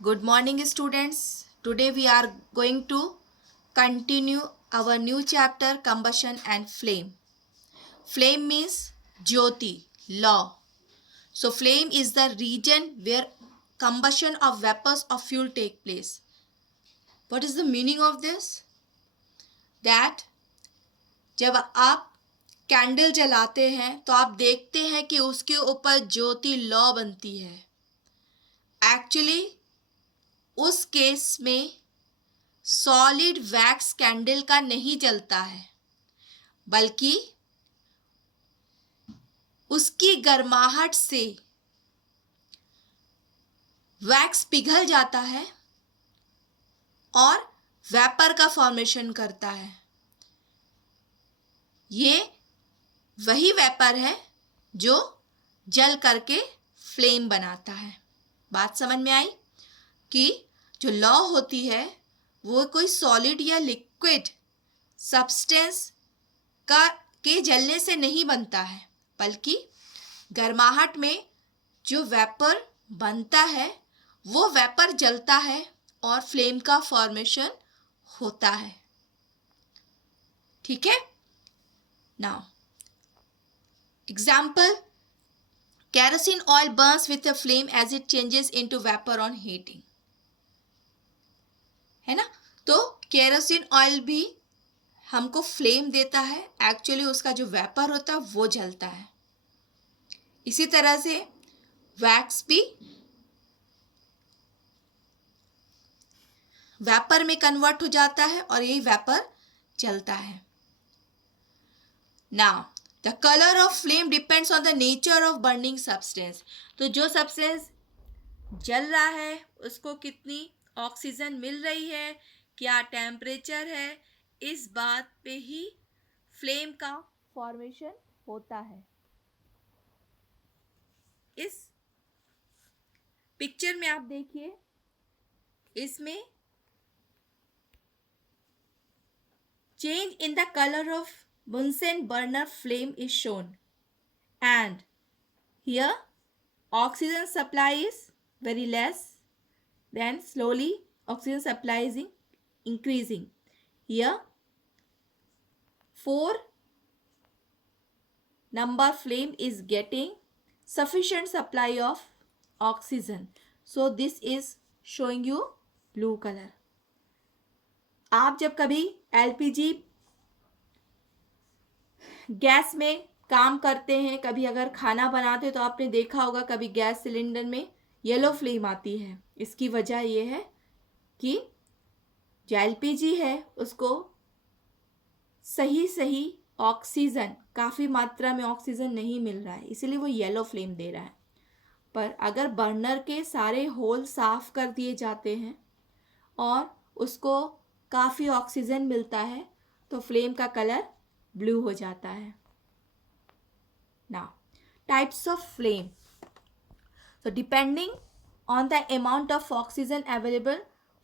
Good morning, students. Today we are going to continue our new chapter Combustion and Flame. Flame means Jyoti, law. So, flame is the region where combustion of vapors of fuel take place. What is the meaning of this? That जब आप candle जलाते हैं तो आप देखते हैं कि उसके ऊपर ज्योति लौ बनती है. एक्चुअली उस केस में सॉलिड वैक्स कैंडल का नहीं जलता है, बल्कि उसकी गर्माहट से वैक्स पिघल जाता है और वेपर का फॉर्मेशन करता है. ये वही वेपर है जो जल करके फ्लेम बनाता है. बात समझ में आई कि जो लौ होती है वो कोई सॉलिड या लिक्विड सब्सटेंस का के जलने से नहीं बनता है, बल्कि गर्माहट में जो वेपर बनता है वो वेपर जलता है और फ्लेम का फॉर्मेशन होता है. ठीक है. Now example, kerosene oil burns with a flame as it changes into vapor on heating. है ना. तो केरोसिन ऑयल भी हमको फ्लेम देता है. एक्चुअली उसका जो वेपर होता है वो जलता है. इसी तरह से वैक्स भी वेपर में कन्वर्ट हो जाता है और यही वेपर जलता है. Now the colour of flame depends on the nature of burning substance. तो जो सब्सटेंस जल रहा है उसको कितनी ऑक्सीजन मिल रही है, क्या टेम्परेचर है, इस बात पे ही फ्लेम का फॉर्मेशन होता है. इस पिक्चर में आप देखिए, इसमें change in the color of Bunsen burner flame is shown, and here oxygen supply is very less, then slowly oxygen supply is increasing. Here 4 number flame is getting sufficient supply of oxygen, so this is showing you blue color. आप जब कभी LPG gas में काम करते हैं, कभी अगर खाना बनाते हो तो आपने देखा होगा कभी गैस सिलेंडर में येलो फ्लेम आती है. इसकी वजह यह है कि जो एलपीजी है उसको सही ऑक्सीजन, काफ़ी मात्रा में ऑक्सीजन नहीं मिल रहा है, इसलिए वो येलो फ्लेम दे रहा है. पर अगर बर्नर के सारे होल साफ कर दिए जाते हैं और उसको काफ़ी ऑक्सीजन मिलता है तो फ्लेम का कलर ब्लू हो जाता है. Now types of flame. So depending on the amount of oxygen available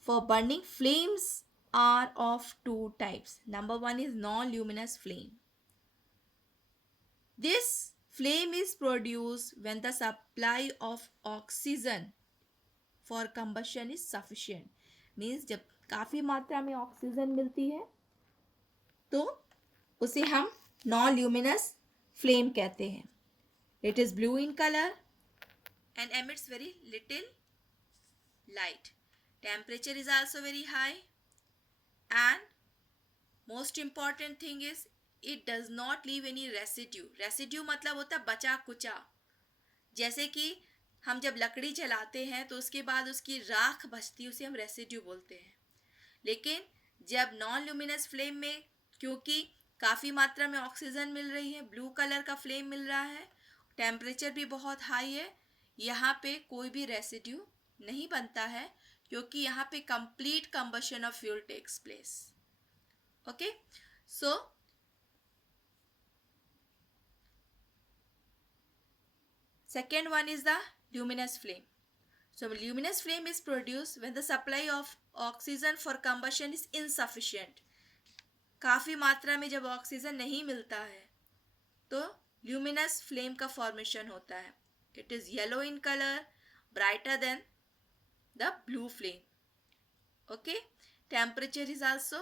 for burning, flames are of two types. Number one is non-luminous flame. This flame is produced when the supply of oxygen for combustion is sufficient. Means जब काफ़ी मात्रा में oxygen मिलती है तो उसे हम non-luminous flame कहते हैं. It is blue in color and emits very little light. Temperature is also very high, and most important thing is it does not leave any residue. Residue मतलब होता है बचा कुचा. जैसे कि हम जब लकड़ी जलाते हैं तो उसके बाद उसकी राख बचती है, उसे हम रेसिड्यू बोलते हैं. लेकिन जब नॉन ल्यूमिनस फ्लेम में क्योंकि काफ़ी मात्रा में ऑक्सीजन मिल रही है, ब्लू कलर का फ्लेम मिल रहा है, टेम्परेचर भी बहुत हाई है, यहाँ पे कोई भी रेसिड्यू नहीं बनता है क्योंकि यहाँ पे complete combustion of fuel takes place. Okay. So second one is the luminous flame. So luminous flame is produced when the supply of oxygen for combustion is insufficient. काफ़ी मात्रा में जब ऑक्सीजन नहीं मिलता है तो ल्यूमिनस फ्लेम का formation होता है. It is yellow in colour, brighter then the blue flame. Okay, temperature is also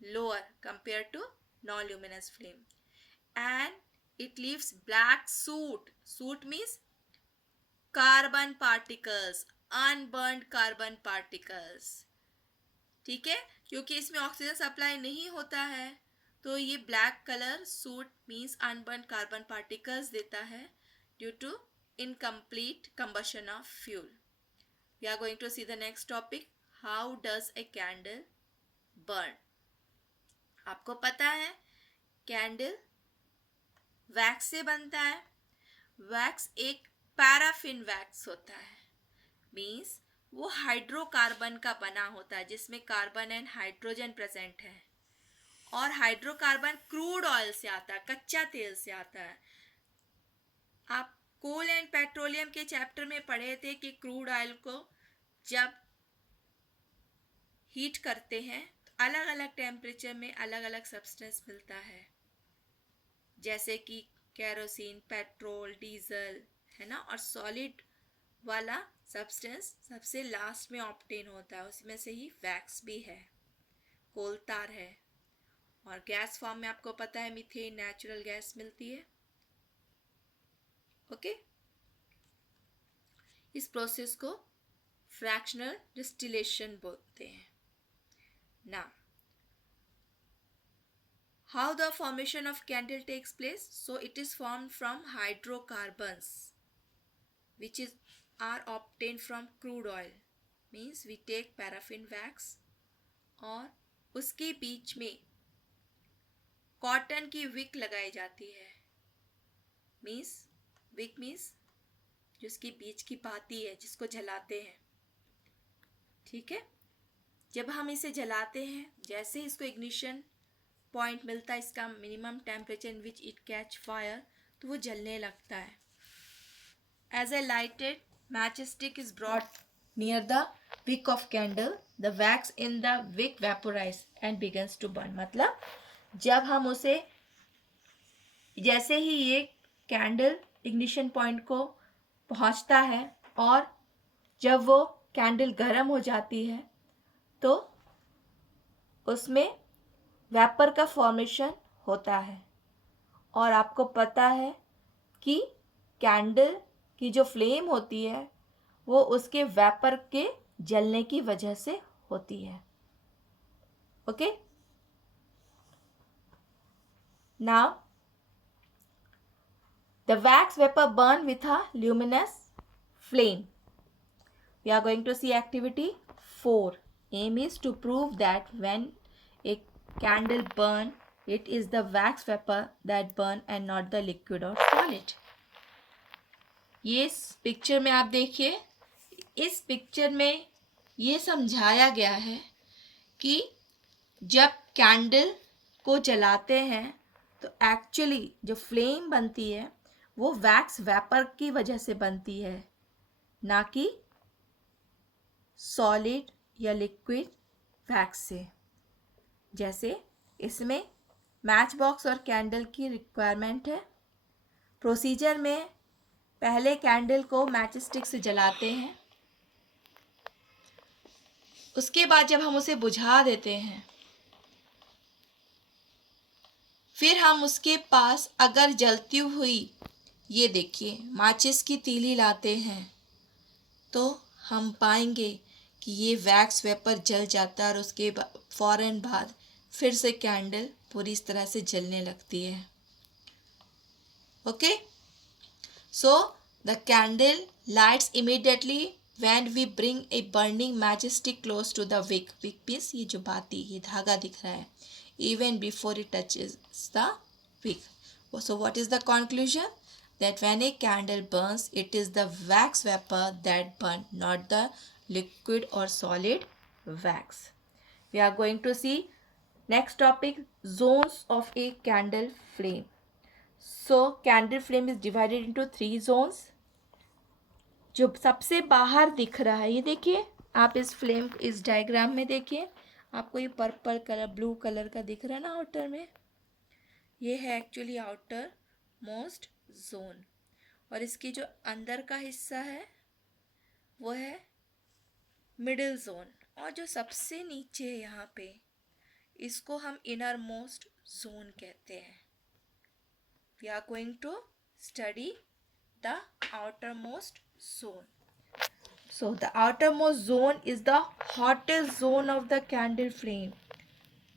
lower compared to non-luminous flame, and it leaves black soot. Soot means carbon particles, unburned carbon particles. ठीक है, क्योंकि इसमें oxygen supply नहीं होता है तो ये black colour soot means unburnt carbon particles देता है due to incomplete combustion of fuel. We are going to see the next topic, how does a candle burn. आपको पता है कैंडल वैक्स से बनता है. वैक्स एक पैराफिन वैक्स होता है, मीन्स वो हाइड्रोकार्बन का बना होता है जिसमें कार्बन एंड हाइड्रोजन प्रेजेंट है. और हाइड्रोकार्बन क्रूड ऑयल से आता है, कच्चा तेल से आता है. आप कोल एंड पेट्रोलियम के चैप्टर में पढ़े थे कि क्रूड ऑयल को जब हीट करते हैं तो अलग अलग टेम्परेचर में अलग अलग सब्सटेंस मिलता है, जैसे कि केरोसिन, पेट्रोल, डीजल, है ना. और सॉलिड वाला सब्सटेंस सबसे लास्ट में ऑब्टेन होता है, उसमें से ही वैक्स भी है, कोल तार है. और गैस फॉर्म में आपको पता है मीथेन नेचुरल गैस मिलती है. ओके, इस प्रोसेस को फ्रैक्शनल डिस्टिलेशन बोलते हैं. Now how the formation of candle takes place? So it is formed from hydrocarbons which are obtained from crude oil. Means we take paraffin wax और उसके बीच में cotton की विक लगाई जाती है. मीन्स विक मीन्स जिसकी बीच की पाती है जिसको जलाते हैं. ठीक है, जब हम इसे जलाते हैं, जैसे इसको इग्निशन पॉइंट मिलता है, इसका minimum temperature in which it catch fire, तो वो जलने लगता है. As a lighted match stick is brought near the wick of candle, the wax in the wick vaporise and begins to burn. मतलब जब हम उसे, जैसे ही ये कैंडल इग्निशन पॉइंट को पहुंचता है और जब वो कैंडल गर्म हो जाती है तो उसमें वेपर का फॉर्मेशन होता है. और आपको पता है कि कैंडल की जो फ्लेम होती है वो उसके वेपर के जलने की वजह से होती है. Okay, now the wax vapour burn with a luminous flame. We are going to see activity 4. Aim is to prove that when a candle burn, it is the wax vapor that burn and not the liquid or solid. ये picture में आप देखिए, इस picture में ये समझाया गया है कि जब कैंडल को जलाते हैं तो एक्चुअली जो फ्लेम बनती है वो वैक्स वेपर की वजह से बनती है, ना कि सॉलिड या लिक्विड वैक्स से. जैसे इसमें मैच बॉक्स और कैंडल की रिक्वायरमेंट है. प्रोसीजर में पहले कैंडल को मैच स्टिक से जलाते हैं, उसके बाद जब हम उसे बुझा देते हैं, फिर हम उसके पास अगर जलती हुई, ये देखिए, माचिस की तीली लाते हैं तो हम पाएंगे कि ये वैक्स वेपर जल जाता है और उसके फ़ौरन बाद फिर से कैंडल पूरी इस तरह से जलने लगती है. Okay, so the candle lights immediately when we bring a burning match stick close to the wick. Wick means ये जो बाती, ये धागा दिख रहा है, even before it touches the wick. So what is the conclusion? That when a candle burns, it is the wax vapor that burn, not the liquid or solid wax. We are going to see next topic, zones of a candle flame. So candle flame is divided into 3 zones. जो सबसे बाहर दिख रहा है, ये देखिए आप इस फ्लेम, इस डायग्राम में देखिए, आपको ये पर्पल कलर, ब्लू कलर का दिख रहा है ना आउटर में, ये है एक्चुअली आउटर मोस्ट जोन. और इसकी जो अंदर का हिस्सा है वो है मिडिल जोन, और जो सबसे नीचे है यहाँ पे, इसको हम इनर मोस्ट जोन कहते हैं. We are going to study the outermost zone. So the outermost zone is the hottest zone of the candle flame.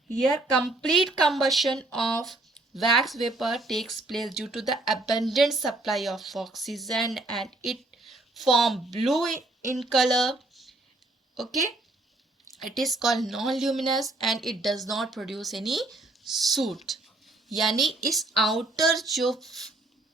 Here complete combustion of wax vapor takes place due to the abundant supply of oxygen, and it form blue in color. Okay, it is called non-luminous and it does not produce any soot. यानी इस outer जो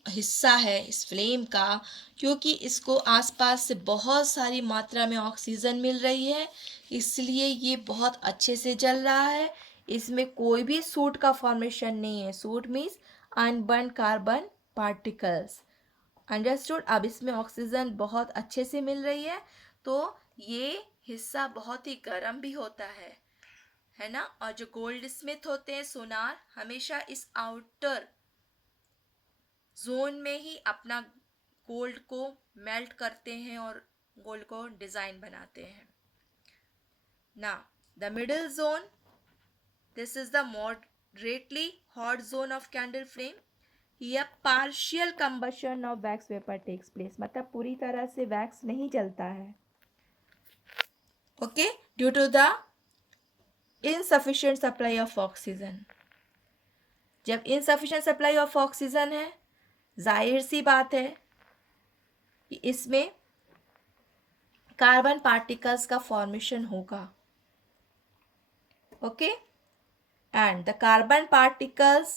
हिस्सा है इस flame का, क्योंकि इसको आसपास से बहुत सारी मात्रा में ऑक्सीजन मिल रही है, इसलिए ये बहुत अच्छे से जल रहा है. इसमें कोई भी सूट का फॉर्मेशन नहीं है. Suit means unburnt carbon particles. Understood. अब इसमें ऑक्सीजन बहुत अच्छे से मिल रही है, तो ये हिस्सा बहुत ही गर्म भी होता है ना. और जो गोल्ड स्मिथ होते हैं सोनार, हमेशा इस आउटर जोन में ही अपना गोल्ड को मेल्ट करते हैं और गोल्ड को डिजाइन बनाते हैं. ना the middle zone, this is the moderately hot zone of candle flame. Here partial combustion of wax vapor takes place. मतलब पूरी तरह से वैक्स नहीं जलता है. Okay, due to the insufficient supply of oxygen. जब insufficient supply of oxygen है, जाहिर सी बात है कि इसमें कार्बन पार्टिकल्स का फॉर्मेशन होगा. Okay, and the carbon particles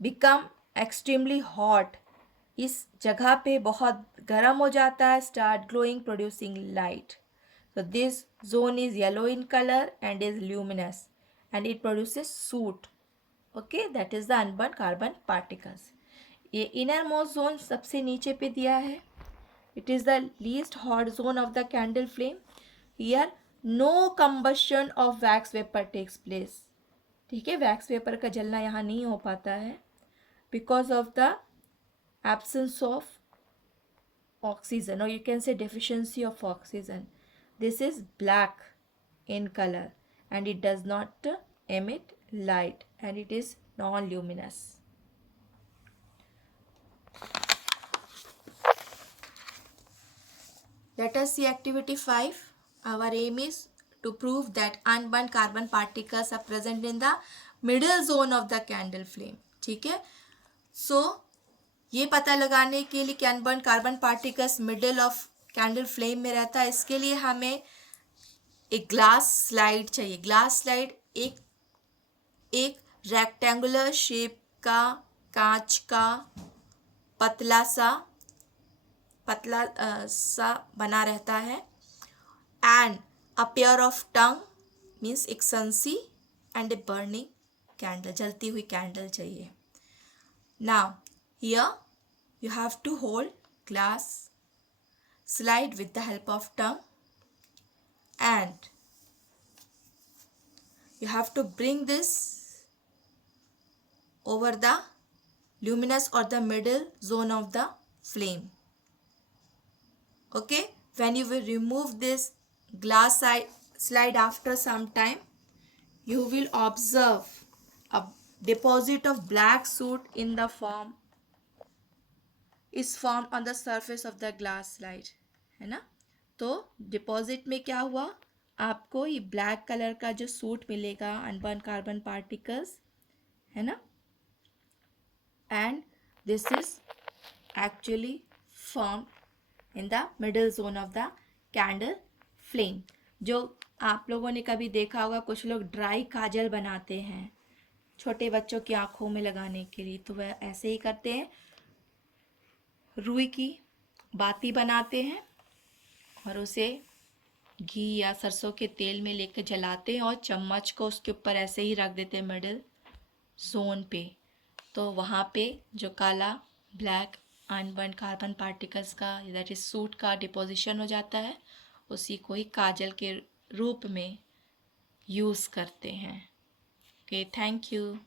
become extremely hot. इस जगह पे बहुत गर्म हो जाता है. Start glowing, producing light. So this zone is yellow in color and is luminous and it produces soot. Okay, that is the unburned carbon particles. ये innermost zone सबसे नीचे पे दिया है. It is the least hot zone of the candle flame. Here no combustion of wax vapor takes place. ठीक है, wax vapour का जलना यहाँ नहीं हो पाता है because of the absence of oxygen, or you can say deficiency of oxygen. This is black in color and it does not emit light and it is non-luminous. Let us see activity 5. Our aim is to prove that unburned carbon particles are present in the middle zone of the candle flame. ठीक है, so ये पता लगाने के लिए कि unburn carbon particles middle of candle flame में रहता है, इसके लिए हमें एक ग्लास स्लाइड चाहिए. ग्लास स्लाइड एक रेक्टेंगुलर शेप का कांच का पतला सा बना रहता है. And a pair of tongue means एक संसी एंड ए बर्निंग कैंडल, जलती हुई कैंडल चाहिए. Now here you have to hold glass slide with the help of tongue and you have to bring this over the luminous or the middle zone of the flame. Okay, when you will remove this glass slide after some time, you will observe a deposit of black soot in the form is formed on the surface of the glass slide, है ना. तो deposit में क्या हुआ, आपको ये black colour का जो सूट मिलेगा, अनबर्न कार्बन पार्टिकल्स, है ना. And this is actually formed in the middle zone of the candle flame. जो आप लोगों ने कभी देखा होगा, कुछ लोग ड्राई काजल बनाते हैं छोटे बच्चों की आँखों में लगाने के लिए, तो वह ऐसे ही करते हैं. रुई की बाती बनाते हैं और उसे घी या सरसों के तेल में लेकर जलाते हैं और चम्मच को उसके ऊपर ऐसे ही रख देते हैं मिडिल जोन पे. तो वहाँ पे जो काला ब्लैक अनबर्न कार्बन पार्टिकल्स का, दैट इज सूट का डिपोजिशन हो जाता है. उसी को ही काजल के रूप में यूज़ करते हैं. Okay, thank you.